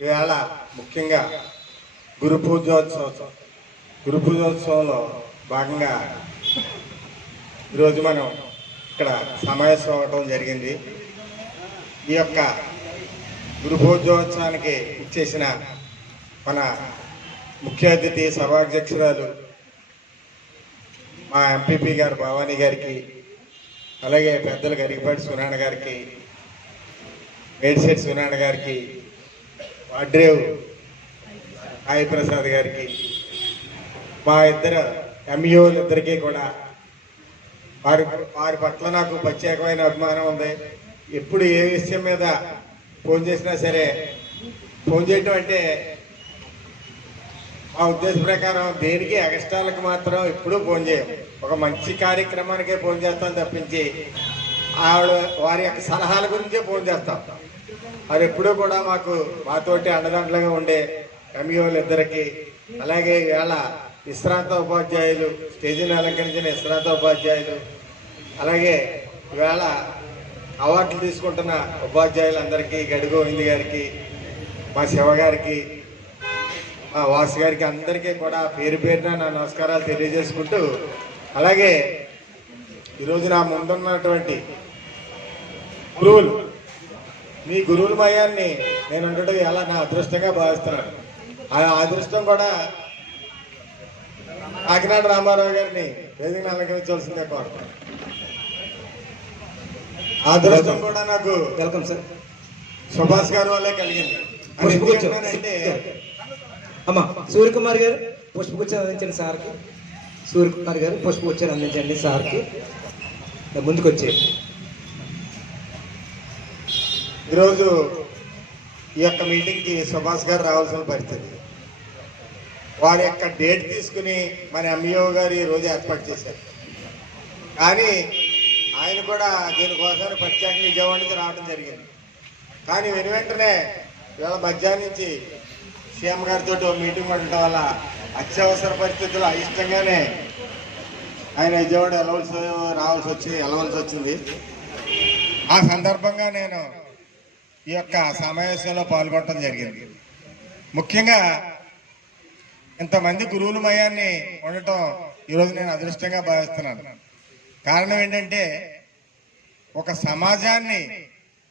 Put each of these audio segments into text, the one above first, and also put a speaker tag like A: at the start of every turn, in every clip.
A: ఇవాళ ముఖ్యంగా గురు పూజోత్సవం గురు పూజోత్సవంలో భాగంగా ఈరోజు మనం ఇక్కడ సమావేశం అవ్వటం జరిగింది. ఈ యొక్క గురు పూజోత్సవానికి ఇచ్చేసిన మన ముఖ్య అతిథి సభాధ్యక్షురాలు మా ఎంపీపీ గారు భవానీ గారికి అలాగే పెద్దలు గరికపాటి సునాన్న గారికి మేడిశెట్టి సునాన్న గారికి అడ్రేవ్ సాయి ప్రసాద్ గారికి మా ఇద్దరు ఎంఈఓలు ఇద్దరికీ కూడా వారి వారి పట్ల నాకు ప్రత్యేకమైన అభిమానం ఉంది. ఎప్పుడు ఏ విషయం మీద ఫోన్ చేసినా సరే ఫోన్ చేయటం అంటే మా ఉద్దేశ ప్రకారం దేనికి ఎగస్ట్రాలకు మాత్రం ఎప్పుడూ ఫోన్ చేయం. ఒక మంచి కార్యక్రమానికే ఫోన్ చేస్తాం తప్పించి ఆవిడ వారి యొక్క సలహాల గురించే ఫోన్ చేస్తాం. మరి ఎప్పుడూ కూడా మాకు మాతోటి అండదండలుగా ఉండే ఎంఈఓలు ఇద్దరికి అలాగే ఇవాళ విశ్రాంత ఉపాధ్యాయులు స్టేజీని అలంకరించిన విశ్రాంత ఉపాధ్యాయులు అలాగే ఇవాళ అవార్డులు తీసుకుంటున్న ఉపాధ్యాయులందరికీ గడి గోవింద్ గారికి మా శివ గారికి మా వాసు గారికి అందరికీ కూడా పేరు పేరున నా నమస్కారాలు తెలియజేసుకుంటూ అలాగే ఈరోజు నా ముందున్నటువంటి గురువులు మీ గురువుల మయాన్ని నేను ఉండటం ఎలా నా అదృష్టంగా భావిస్తున్నాను. ఆ అదృష్టం కూడా కాకినాడ రామారావు గారిని వేదిక అలంకరించవలసిందే కోరుతాను ఆ అదృష్టం కూడా నాకు
B: వెల్కమ్ సార్
A: సుభాష్ గారి వల్లే కలిగింది.
B: అమ్మా సూర్యకుమార్ గారు పుష్పగుచ్చాలు అందించండి సార్కి. సూర్యకుమార్ గారు పుష్పగుచ్చాలు అందించండి సార్కి. ముందుకు వచ్చే
A: ఈరోజు ఈ యొక్క మీటింగ్కి సుభాష్ గారు రావాల్సిన పరిస్థితి. వారి యొక్క డేట్ తీసుకుని మన ఎంఈఓ గారు ఈ ఏర్పాటు చేశారు. కానీ ఆయన కూడా దీనికోసం ప్రత్యేకంగా విజయవాడకి రావడం జరిగింది. కానీ వెను వెంటనే ఇవాళ మధ్యాహ్నం నుంచి సీఎం గారితో మీటింగ్ ఉండటం వల్ల అత్యవసర పరిస్థితుల్లో అయిష్టంగానే ఆయన విజయవాడ వెళ్ళవలసి రావాల్సి వచ్చి వెళ్ళవలసి వచ్చింది. ఆ సందర్భంగా నేను ఈ యొక్క సమావేశంలో పాల్గొనడం జరిగింది. ముఖ్యంగా ఇంతమంది గురువుల మయాన్ని ఉండటం ఈరోజు నేను అదృష్టంగా భావిస్తున్నాను. కారణం ఏంటంటే ఒక సమాజాన్ని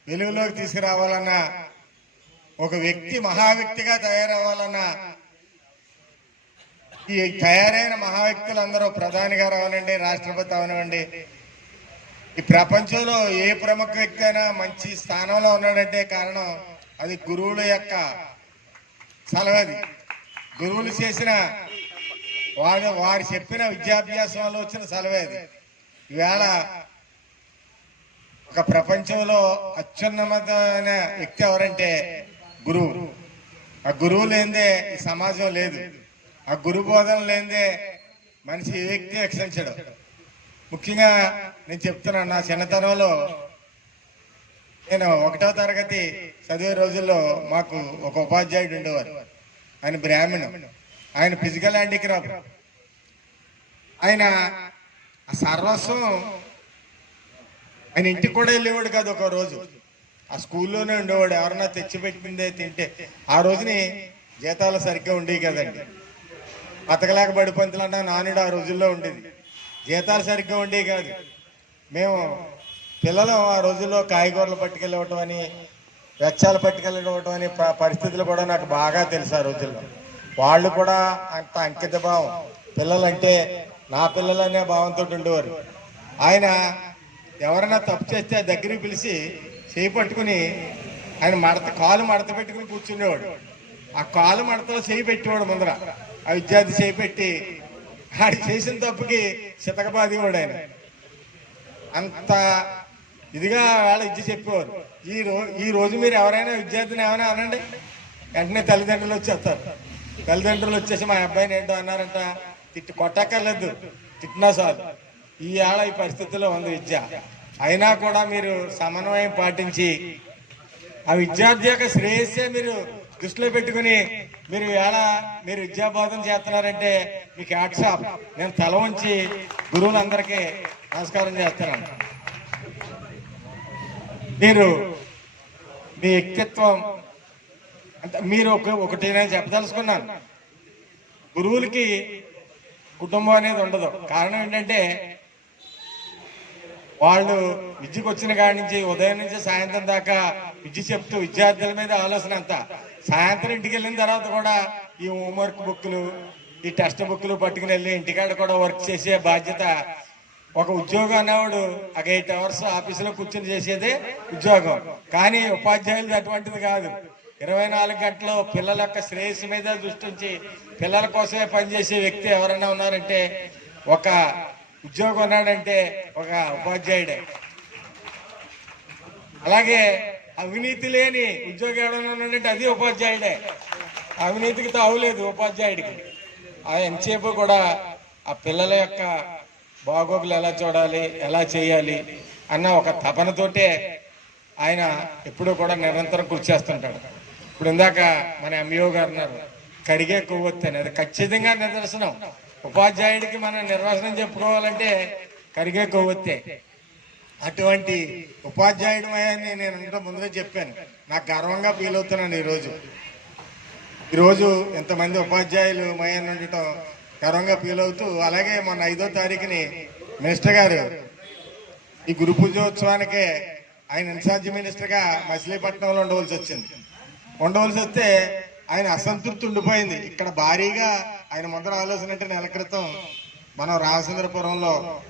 A: వెలుగులోకి తీసుకురావాలన్నా ఒక వ్యక్తి మహా వ్యక్తిగా ఈ తయారైన మహా వ్యక్తులందరూ ప్రధాని గారు అవనండి రాష్ట్రపతి అవనివ్వండి ఈ ప్రపంచంలో ఏ ప్రముఖ వ్యక్తి అయినా మంచి స్థానంలో ఉన్నాడంటే కారణం అది గురువుల యొక్క సలవది గురువులు చేసిన వారు వారు చెప్పిన విద్యాభ్యాసంలో వచ్చిన సలవేది అది ఈవేళ ఒక ప్రపంచంలో అత్యున్నతమైన వ్యక్తి ఎవరంటే గురువు. ఆ గురువు లేనిదే ఈ సమాజం లేదు. ఆ గురు బోధన లేనిదే మనిషి ఏ వ్యక్తి రక్షించడం. ముఖ్యంగా నేను చెప్తున్నాను నా చిన్నతనంలో నేను ఒకటో తరగతి చదివే రోజుల్లో మాకు ఒక ఉపాధ్యాయుడు ఉండేవారు. ఆయన బ్రాహ్మణు. ఆయన ఫిజికల్ హ్యాండిక్రాఫ్ట్ ఆయన సర్వస్వం ఆయన ఇంటికి కూడా వెళ్ళేవాడు కాదు ఒక రోజు. ఆ స్కూల్లోనే ఉండేవాడు. ఎవరన్నా తెచ్చిపెట్టిందే తింటే ఆ రోజుని జీతాలు సరిగ్గా ఉండేవి కదండి. బతకలేక బడి పంతులు అన్న నానుడు ఆ రోజుల్లో ఉండేది. జీతాలు సరిగ్గా ఉండేవి కాదు. మేము పిల్లలు ఆ రోజుల్లో కాయగూరలు పట్టుకెళ్ళవటం అని వెచ్చాలు పట్టుకెళ్ళవటం అని ప- పరిస్థితులు కూడా నాకు బాగా తెలుసు ఆ రోజుల్లో. వాళ్ళు కూడా అంత అంకిత భావం. పిల్లలంటే నా పిల్లలనే భావంతో ఉండేవారు. ఆయన ఎవరైనా తప్పు చేస్తే దగ్గరికి పిలిచి చేయి పట్టుకుని ఆయన మడత కాలు మడత పెట్టుకుని కూర్చునేవాడు. ఆ కాలు మడతలో చేయి పెట్టేవాడు ముందర. ఆ విద్యార్థి చేయి పెట్టి ఆడు చేసిన తప్పుకి చితకబాదివాడు ఆయన. అంత ఇదిగా వాళ్ళ ఇచ్చి చెప్పేవారు. ఈ రో ఈ రోజు మీరు ఎవరైనా విద్యార్థిని ఏమైనా అనండి? వెంటనే తల్లిదండ్రులు వచ్చేస్తారు. తల్లిదండ్రులు వచ్చేసి మా అబ్బాయిని ఏంటో అన్నారంట తిట్టి కొట్టక్కర్లేదు తిట్టినా చాలు. ఈ ఆళ ఈ పరిస్థితిలో ఉంది విద్య. అయినా కూడా మీరు సమన్వయం పాటించి ఆ విద్యార్థి యొక్క శ్రేయస్సే మీరు దృష్టిలో పెట్టుకుని మీరు ఎలా మీరు విద్యాబోధన చేస్తున్నారంటే మీకు యాక్సాప్ నేను తల ఉంచి గురువులందరికీ నమస్కారం చేస్తున్నాను. మీరు మీ వ్యక్తిత్వం అంటే మీరు ఒక ఒకటి నేను చెప్పదలుచుకున్నాను. గురువులకి కుటుంబం అనేది ఉండదు. కారణం ఏంటంటే వాళ్ళు విద్యకు వచ్చిన కాడి నుంచి ఉదయం నుంచి సాయంత్రం దాకా విద్య చెప్తూ విద్యార్థుల మీద ఆలోచన అంతా. సాయంత్రం ఇంటికి వెళ్ళిన తర్వాత కూడా ఈ హోంవర్క్ బుక్లు ఈ టెక్స్ట్ బుక్లు పట్టుకుని వెళ్ళి ఇంటికాడ కూడా వర్క్ చేసే బాధ్యత ఒక ఉద్యోగం అనేవాడు ఒక ఎయిట్ అవర్స్ ఆఫీసులో కూర్చొని చేసేదే ఉద్యోగం. కానీ ఉపాధ్యాయులు అటువంటిది కాదు. ఇరవై నాలుగు గంటలు పిల్లల యొక్క శ్రేయస్సు మీద దృష్టించి పిల్లల కోసమే పనిచేసే వ్యక్తి ఎవరైనా ఉన్నారంటే ఒక ఉద్యోగం ఉన్నాడంటే ఒక ఉపాధ్యాయుడే. అలాగే అవినీతి లేని ఉద్యోగం ఎవరైనా ఉన్నాడంటే అది ఉపాధ్యాయుడే. అవినీతికి తావులేదు ఉపాధ్యాయుడికి. ఆ ఎంతసేపు కూడా ఆ పిల్లల యొక్క బాగోగులు ఎలా చూడాలి ఎలా చేయాలి అన్న ఒక తపనతోటే ఆయన ఎప్పుడూ కూడా నిరంతరం కృషి చేస్తుంటాడు. ఇప్పుడు ఇందాక మన ఎంఈఓ గారు అన్నారు కడిగే కొవ్వొత్తి అని అది ఖచ్చితంగా నిదర్శనం. ఉపాధ్యాయుడికి మనం నిర్వచనం చెప్పుకోవాలంటే కరిగే కొవ్వొత్తే. అటువంటి ఉపాధ్యాయుడమయ్యని నేను అంటే ముందుగా చెప్పాను. నాకు గర్వంగా ఫీల్ అవుతున్నాను ఈరోజు. ఈరోజు ఎంతమంది ఉపాధ్యాయులు మయాన్ని ఉండటం గర్వంగా ఫీల్ అవుతూ అలాగే మొన్న ఐదో తారీఖుని మినిస్టర్ గారు ఈ గురు పూజోత్సవానికే ఆయన ఇన్ఛార్జ్ మినిస్టర్గా మచిలీపట్నంలో ఉండవలసి వచ్చింది. ఉండవలసి వస్తే ఆయన అసంతృప్తి ఉండిపోయింది. ఇక్కడ భారీగా ఆయన ముందర ఆలోచన అంటే నెల క్రితం మనం రామచంద్రపురంలో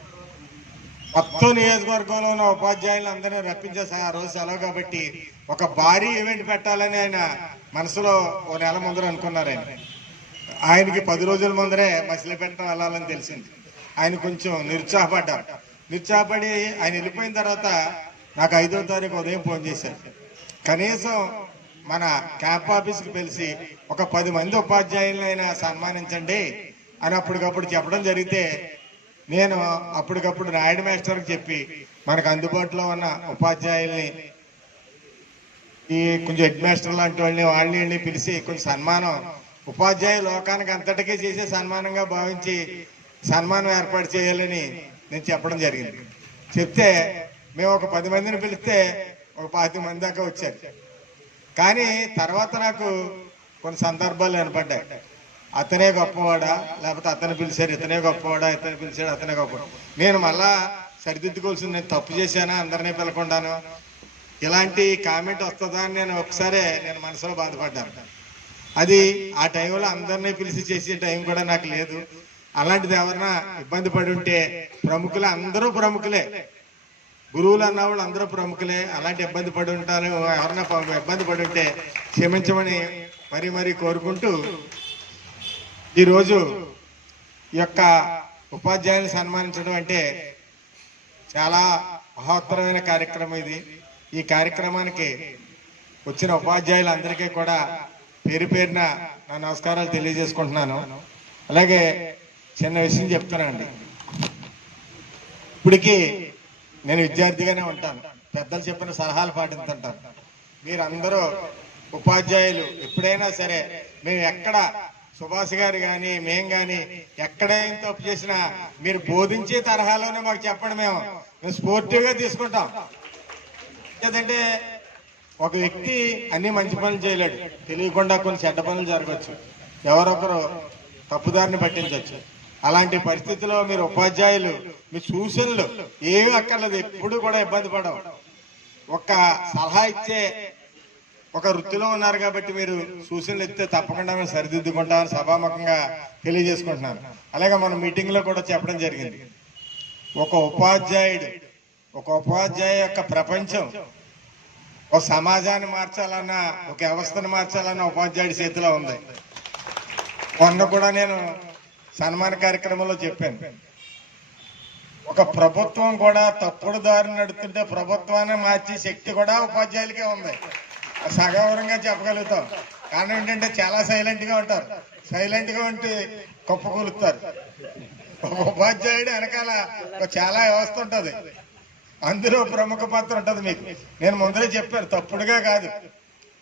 A: మొత్తం నియోజకవర్గంలో ఉన్న ఉపాధ్యాయులు అందరినీ రప్పించేసి ఆ రోజు సెలవు కాబట్టి ఒక భారీ ఈవెంట్ పెట్టాలని ఆయన మనసులో ఓ నెల ముందర అనుకున్నారు ఆయన. ఆయనకి పది రోజుల ముందరే మసిలిపెట్టడం వెళ్ళాలని తెలిసింది. ఆయన కొంచెం నిరుత్సాహపడ్డారు. నిరుత్సాహపడి ఆయన వెళ్ళిపోయిన తర్వాత నాకు ఐదో తారీఖు ఉదయం ఫోన్ చేశారు. కనీసం మన క్యాంప్ ఆఫీస్కి పిలిచి ఒక పది మంది ఉపాధ్యాయులైనా సన్మానించండి అని అప్పటికప్పుడు చెప్పడం జరిగితే నేను అప్పటికప్పుడు నాయుడు మాస్టర్కి చెప్పి మనకు అందుబాటులో ఉన్న ఉపాధ్యాయుల్ని ఈ కొంచెం హెడ్ మాస్టర్ లాంటి వాళ్ళని వాళ్ళని పిలిచి కొంచెం సన్మానం ఉపాధ్యాయ లోకానికి అంతటికీ చేసే సన్మానంగా భావించి సన్మానం ఏర్పాటు చేయాలని నేను చెప్పడం జరిగింది. చెప్తే మేము ఒక పది మందిని పిలిస్తే ఒక పాతి మంది దాకా వచ్చారు. కానీ తర్వాత నాకు కొన్ని సందర్భాలు ఏర్పడ్డాయి అతనే గొప్పవాడా? లేకపోతే అతను పిలిచాడు ఇతనే గొప్పవాడా? ఇతను పిలిచాడు అతనే గొప్పవాడు? నేను మళ్ళా సరిదిద్దుకోవాల్సింది నేను తప్పు చేశానా? అందరినీ పిలకుండాను? ఇలాంటి కామెంట్ వస్తుందా అని నేను ఒకసారి నేను మనసులో బాధపడ్డాను. అది ఆ టైంలో అందరినీ పిలిచి చేసే టైం కూడా నాకు లేదు. అలాంటిది ఎవరన్నా ఇబ్బంది పడి ఉంటే ప్రముఖులే అందరూ ప్రముఖులే. గురువులు అన్న వాళ్ళు అందరూ ప్రముఖులే. అలాంటి ఇబ్బంది పడి ఉంటారు. ఎవరన్నా ఇబ్బంది పడి ఉంటే క్షమించమని మరీ మరీ కోరుకుంటూ ఈరోజు ఈ యొక్క ఉపాధ్యాయుని సన్మానించడం అంటే చాలా మహోత్తరమైన కార్యక్రమం ఇది. ఈ కార్యక్రమానికి వచ్చిన ఉపాధ్యాయులందరికీ కూడా పేరు పేరున నా నమస్కారాలు తెలియజేసుకుంటున్నాను. అలాగే చిన్న విషయం చెప్తానండి ఇప్పటికీ నేను విద్యార్థిగానే ఉంటాను. పెద్దలు చెప్పిన సలహాలు పాటిస్తుంటాను మీరందరూ ఉపాధ్యాయులు. ఎప్పుడైనా సరే మేము ఎక్కడ సుభాష్ గారు కానీ మేం కానీ ఎక్కడైనా తప్పు చేసినా మీరు బోధించే తరహాలోనే మాకు చెప్పండి మేము. మేము స్పోర్టివ్గా తీసుకుంటాం. ఎందుకంటే ఒక వ్యక్తి అన్ని మంచి పనులు చేయలేడు. తెలియకుండా కొన్ని చెడ్డ పనులు జరగవచ్చు. ఎవరొకరు తప్పుదారిని పట్టించవచ్చు. అలాంటి పరిస్థితిలో మీరు ఉపాధ్యాయులు మీ సూచనలు ఏమీ అక్కర్లేదు ఎప్పుడు కూడా ఇబ్బంది పడవు. ఒక సలహా ఇచ్చే ఒక వృత్తిలో ఉన్నారు కాబట్టి మీరు సూచనలు ఇస్తే తప్పకుండా మేము సరిదిద్దుకుంటామని సభాముఖంగా తెలియజేసుకుంటున్నాను. అలాగే మన మీటింగ్లో కూడా చెప్పడం జరిగింది. ఒక ఉపాధ్యాయుడు ఒక ఉపాధ్యాయ యొక్క ప్రపంచం ఒక సమాజాన్ని మార్చాలన్న ఒక వ్యవస్థను మార్చాలన్న ఉపాధ్యాయుడి చేతిలో ఉంది. మొన్న కూడా నేను సన్మాన కార్యక్రమంలో చెప్పాను. ఒక ప్రభుత్వం కూడా తప్పుడు దారి నడుతుంటే ప్రభుత్వాన్ని మార్చే శక్తి కూడా ఉపాధ్యాయులకే ఉంది. సగౌరవంగా చెప్పగలుగుతాం. కారణం ఏంటంటే చాలా సైలెంట్గా ఉంటారు. సైలెంట్గా ఉంటే కుప్పకూలుస్తారు ఒక ఉపాధ్యాయుడు వెనకాల ఒక చాలా వ్యవస్థ ఉంటుంది. అందులో ప్రముఖ పాత్ర ఉంటుంది మీకు. నేను ముందరే చెప్పాను తప్పుడుగా కాదు.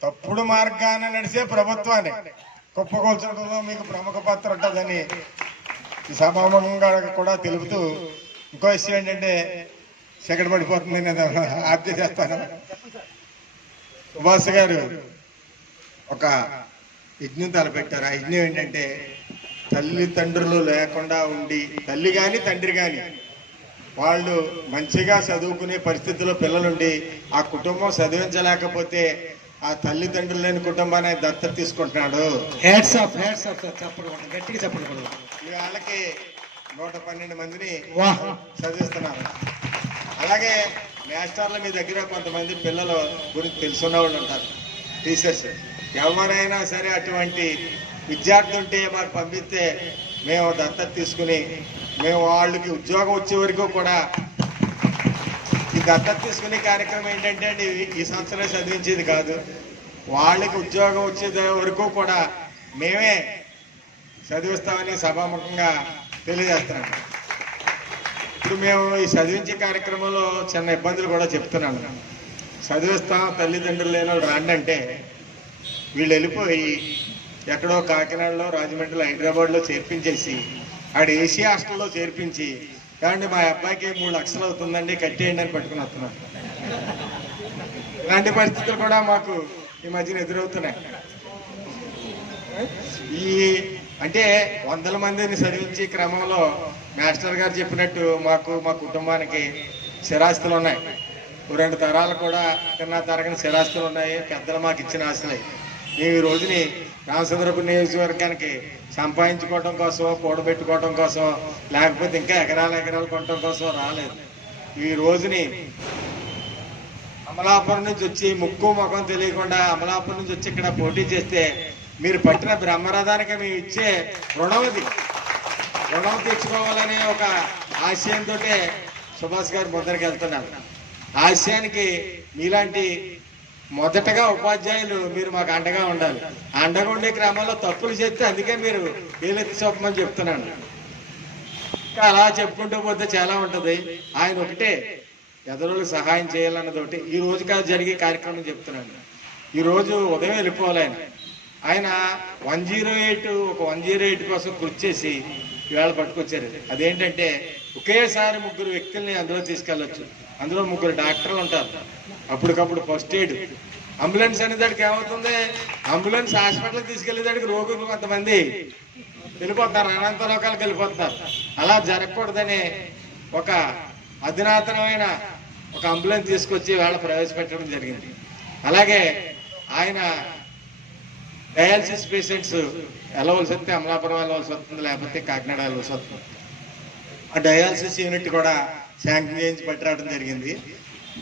A: తప్పుడు మార్గాన నడిచే ప్రభుత్వాన్ని. కుప్పకూల్చడంలో మీకు ప్రముఖ పాత్ర ఉంటుందని ఈ సభాముఖంగా కూడా తెలుపుతూ ఇంకో విషయం ఏంటంటే సెకండ్ పడిపోతుంది నేను ఆప్ చేస్తాను సుభాష్ గారు ఒక యజ్ఞం తలపెట్టారు. ఆ యజ్ఞం ఏంటంటే తల్లిదండ్రులు లేకుండా ఉండి తల్లి కానీ తండ్రి కానీ వాళ్ళు మంచిగా చదువుకునే పరిస్థితుల్లో పిల్లలుండి ఆ కుటుంబం చదివించలేకపోతే ఆ తల్లిదండ్రులు లేని కుటుంబాన్ని దత్తత తీసుకుంటున్నాడు.
B: ఆఫ్ ఆఫ్ చెప్పండి గట్టిగా చెప్పండి
A: వాళ్ళకి నూట పన్నెండు మందిని. చదివిస్తున్నారు. అలాగే మాస్టర్ల మీ దగ్గర కొంతమంది పిల్లల గురించి తెలుసున్న వాళ్ళు ఉంటారు. టీచర్స్. ఎవరైనా సరే అటువంటి విద్యార్థి ఉంటే మాకు పంపిస్తే మేము దత్తత తీసుకుని మేము వాళ్ళకి ఉద్యోగం వచ్చే వరకు కూడా దత్తత తీసుకునే కార్యక్రమం ఏంటంటే అండి ఈ సంవత్సరం చదివించేది కాదు. వాళ్ళకి ఉద్యోగం వచ్చే వరకు కూడా మేమే చదివిస్తామని సభాముఖంగా తెలియజేస్తున్నాను ఇప్పుడు మేము ఈ చదివించే కార్యక్రమంలో చిన్న ఇబ్బందులు కూడా చెప్తున్నాను చదివిస్తాం తల్లిదండ్రులు లేని వాళ్ళు రండి అంటే వీళ్ళు వెళ్ళిపోయి ఎక్కడో కాకినాడలో రాజమండ్రిలో హైదరాబాద్లో చేర్పించేసి ఆడ ఏసీ హాస్టల్లో చేర్పించి కాబట్టి మా అబ్బాయికి మూడు లక్షలు అవుతుందండి కట్టేయండి అని పట్టుకుని వస్తున్నారు ఇలాంటి పరిస్థితులు కూడా మాకు ఈ మధ్యన ఎదురవుతున్నాయి. ఈ అంటే వందల మందిని చదివించే క్రమంలో మాస్టర్ గారు చెప్పినట్టు మాకు మా కుటుంబానికి స్థిరాస్తులు ఉన్నాయి. ఓ రెండు తరాలు కూడా చిన్న తరగని స్థిరాస్తులు ఉన్నాయి పెద్దలు మాకు ఇచ్చిన ఆస్తులు. మేము ఈ రోజుని రామచంద్రపు నియోజకవర్గానికి సంపాదించుకోవడం కోసమో కూడబెట్టుకోవడం కోసం లేకపోతే ఇంకా ఎకరాల ఎకరాలు కొనడం కోసం రాలేదు. ఈ రోజుని అమలాపురం నుంచి వచ్చి ముక్కు ముఖం తెలియకుండా అమలాపురం నుంచి వచ్చి ఇక్కడ పోటీ చేస్తే మీరు పట్టిన బ్రహ్మరథానికి మేము ఇచ్చే రుణవది రుణం తెచ్చుకోవాలనే ఒక ఆశయంతో సుభాష్ గారు ముందరికి వెళ్తున్నారు ఆశయానికి మీలాంటి మొదటగా ఉపాధ్యాయులు మీరు మాకు అండగా ఉండాలి. అండగా ఉండే క్రమంలో తప్పులు చేస్తే అందుకే మీరు వీళ్ళెత్తి చూపమని చెప్తున్నాను. అలా చెప్పుకుంటూ పోతే చాలా ఉంటుంది. ఆయన ఒకటే ఎదరులకు సహాయం చేయాలన్నది ఒకటి ఈ రోజు కాదు జరిగే కార్యక్రమం చెప్తున్నాను. ఈ రోజు ఉదయం వెళ్ళిపోవాలి ఆయన. ఆయన వన్ జీరో ఎయిట్ ఒక వన్ జీరో ఎయిట్ కోసం కృషి చేసి ఇవాళ పట్టుకొచ్చారు. అదేంటంటే ఒకేసారి ముగ్గురు వ్యక్తుల్ని అందులో తీసుకెళ్ళొచ్చు. అందులో ముగ్గురు డాక్టర్లు ఉంటారు. అప్పటికప్పుడు ఫస్ట్ ఎయిడ్ అంబులెన్స్ అనేదానికి ఏమవుతుంది? అంబులెన్స్ హాస్పిటల్కి తీసుకెళ్ళేదానికి రోగులు కొంతమంది వెళ్ళిపోతారు. అనంత లోకాలకు వెళ్ళిపోతారు. అలా జరగకూడదని ఒక అధునాతనమైన ఒక అంబులెన్స్ తీసుకొచ్చి వాళ్ళ ప్రవేశపెట్టడం జరిగింది. అలాగే ఆయన డయాలసిస్ పేషెంట్స్ వెళ్ళవలసి వస్తే అమలాపురం వెళ్ళవలసి వస్తుంది లేకపోతే కాకినాడ వెళ్ళవలసి వస్తుంది ఆ డయాలసిస్ యూనిట్ కూడా శాంక్షన్ చేయించి పట్టిరావడం జరిగింది.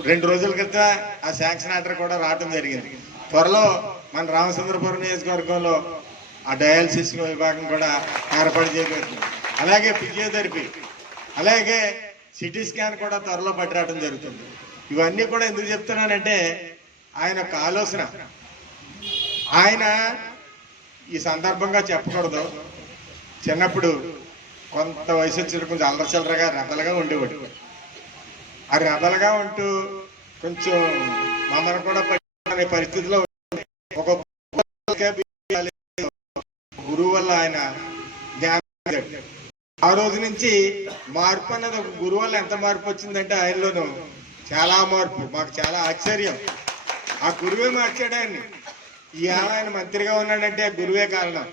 A: రెండు రోజుల క్రితం ఆ శాంక్షన్ ఆర్డర్ కూడా రావడం జరిగింది. త్వరలో మన రామచంద్రపురం నియోజకవర్గంలో ఆ డయాలసిస్ విభాగం కూడా ఏర్పాటు చేయబడుతుంది. అలాగే ఫిజియోథెరపీ అలాగే సిటీ స్కాన్ కూడా త్వరలో పట్టురావడం జరుగుతుంది. ఇవన్నీ కూడా ఎందుకు చెప్తున్నానంటే ఆయన ఒక ఆలోచన. ఆయన ఈ సందర్భంగా చెప్పకూడదు. చిన్నప్పుడు కొంత వయసు వచ్చిన కొంచెం అల్లరచల్లరగా రెబలుగా ఉండేవాడు. ఆ రెబలుగా ఉంటూ కొంచెం మమ్మల్ని కూడా పట్టుకునే పరిస్థితిలో ఒక గురువు వల్ల ఆయన జ్ఞానం ఆ రోజు నుంచి మార్పు అన్నది ఒక గురువు వల్ల ఎంత మార్పు వచ్చిందంటే ఆయనలోనూ చాలా మార్పు మాకు చాలా ఆశ్చర్యం. ఆ గురువే మార్చాడు ఆయన్ని. ఇవాళ ఆయన మంత్రిగా ఉన్నాడంటే గురువే కారణం.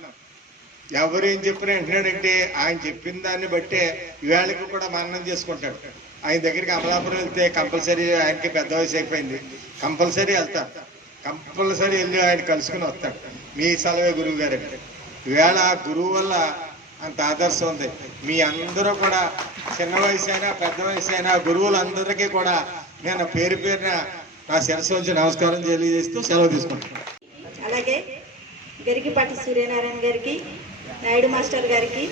A: ఎవరు ఏం చెప్పినా అంటున్నాడంటే ఆయన చెప్పిన దాన్ని బట్టే ఇవాళకి కూడా మననం చేసుకుంటాడు. ఆయన దగ్గరికి అమలాపురం వెళ్తే కంపల్సరీ ఆయనకి పెద్ద వయసు అయిపోయింది. కంపల్సరీ వెళ్తాడు కంపల్సరీ వెళ్ళి ఆయన కలుసుకుని వస్తాడు. మీ సెలవే గురువు గారు. ఈవేళ ఆ గురువు వల్ల అంత ఆదర్శం ఉంది. మీ అందరూ కూడా చిన్న వయసు అయినా పెద్ద వయసు అయినా గురువులందరికీ కూడా నేను పేరు పేరున నా శిరస్సు వచ్చి నమస్కారం తెలియజేస్తూ సెలవు తీసుకుంటాను
C: అలాగే గరికిపాటి సూర్యనారాయణ గారికి నాయుడు మాస్టర్ గారికి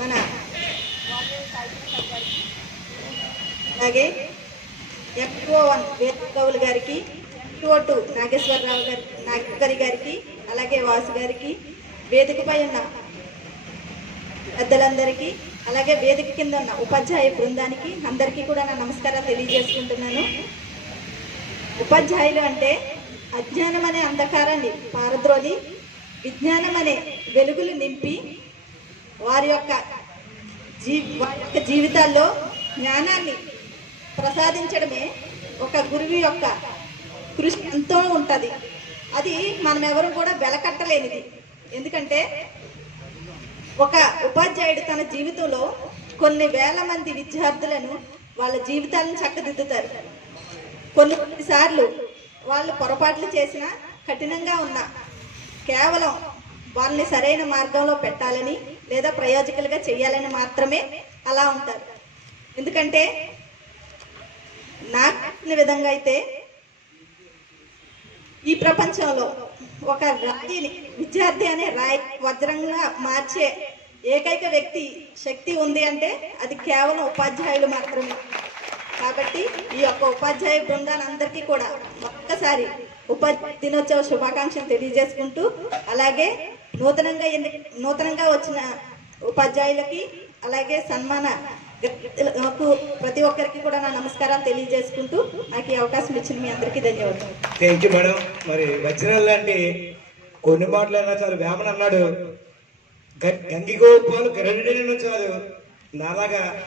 C: మన అలాగే ఎఫ్ఓ వన్ వేణుగౌల్ గారికి ఎఫ్ఓ టూ నాగేశ్వరరావు గారి నాగరి గారికి అలాగే వాసు గారికి వేదికపై ఉన్న పెద్దలందరికీ అలాగే వేదిక కింద ఉన్న ఉపాధ్యాయ బృందానికి అందరికీ కూడా నా నమస్కారాలు తెలియజేసుకుంటున్నాను. ఉపాధ్యాయులు అంటే అజ్ఞానం అనే అంధకారాన్ని పారద్రోలి విజ్ఞానం అనే వెలుగులు నింపి వారి యొక్క జీ వారి యొక్క జీవితాల్లో జ్ఞానాన్ని ప్రసాదించడమే ఒక గురువు యొక్క కృషి ఎంతో ఉంటుంది. అది మనం ఎవరు కూడా వెలకట్టలేనిది. ఎందుకంటే ఒక ఉపాధ్యాయుడు తన జీవితంలో కొన్ని వేల మంది విద్యార్థులను వాళ్ళ జీవితాలను చక్కదిద్దుతారు. కొన్ని కొన్నిసార్లు వాళ్ళు పొరపాట్లు చేసినా కఠినంగా ఉన్న కేవలం వాళ్ళని సరైన మార్గంలో పెట్టాలని లేదా ప్రయోజకులుగా చేయాలని మాత్రమే అలా ఉంటారు. ఎందుకంటే నాకు విధంగా అయితే ఈ ప్రపంచంలో ఒక రాయిని విద్యార్థి అనే రాయి వజ్రంగా మార్చే ఏకైక వ్యక్తి శక్తి ఉంది అంటే అది కేవలం ఉపాధ్యాయులు మాత్రమే. కాబట్టి ఈ యొక్క ఉపాధ్యాయ బృందాన్ని అందరికీ కూడా ఒక్కసారి ఉపాధ్యాయ దినోత్సవ శుభాకాంక్షలు తెలియజేసుకుంటూ అలాగే నూతనంగా ఎన్ని నూతనంగా వచ్చిన ఉపాధ్యాయులకి అలాగే సన్మాన నాకు ప్రతి ఒక్కరికి కూడా నా నమస్కారాలు తెలియజేసుకుంటూ నాకు ఈ అవకాశం ఇచ్చిన మీ అందరికీ ధన్యవాదాలు.
B: థ్యాంక్ యూ మేడం మరి వజ్రాలు లాంటి కొన్ని మాటలు అన్నా చాలు. వేమన అన్నాడు గ- గంగిగోపాలు గరడైన చాలు. నాలాగా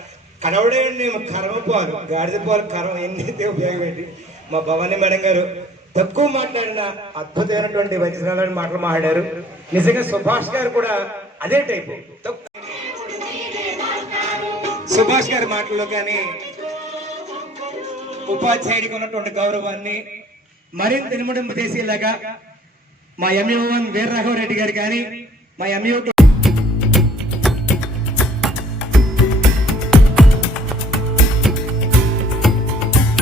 B: కడవడేయండి కరవ పాలు గాడిద పాలు కరవ ఎన్నైతే ఉపయోగపెట్టి మా భవానీ మేడం గారు తక్కువ మాట్లాడిన అద్భుతమైనటువంటి వజ్రాలని మాటలు మాట్లాడారు. నిజంగా సుభాష్ గారు కూడా అదే టైపు. సుభాష్ గారి మాటల్లో కానీ ఉపాధ్యాయుడికి ఉన్నటువంటి గౌరవాన్ని మరింత నిమ్మడింపు చేసేలాగా మా ఎంఈఓ వన్ వీర రాఘవరెడ్డి గారు కానీ మా ఎంఈఓ